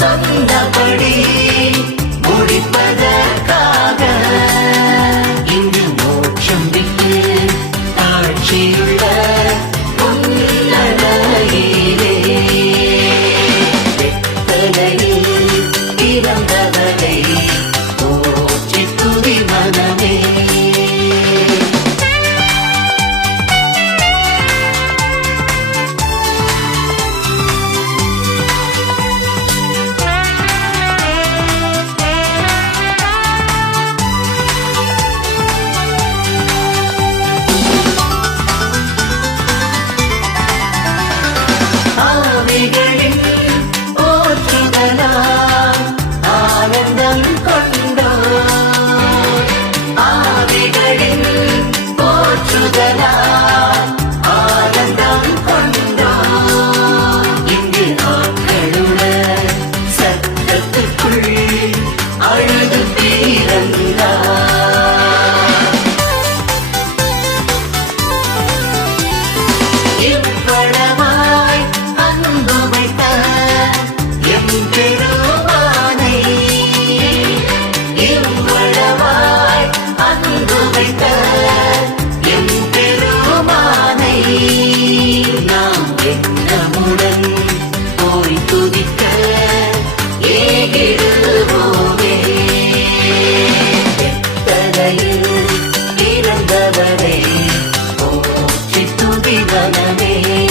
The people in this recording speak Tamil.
சொன்னபடி முடிப்பதற்கு ஞானமே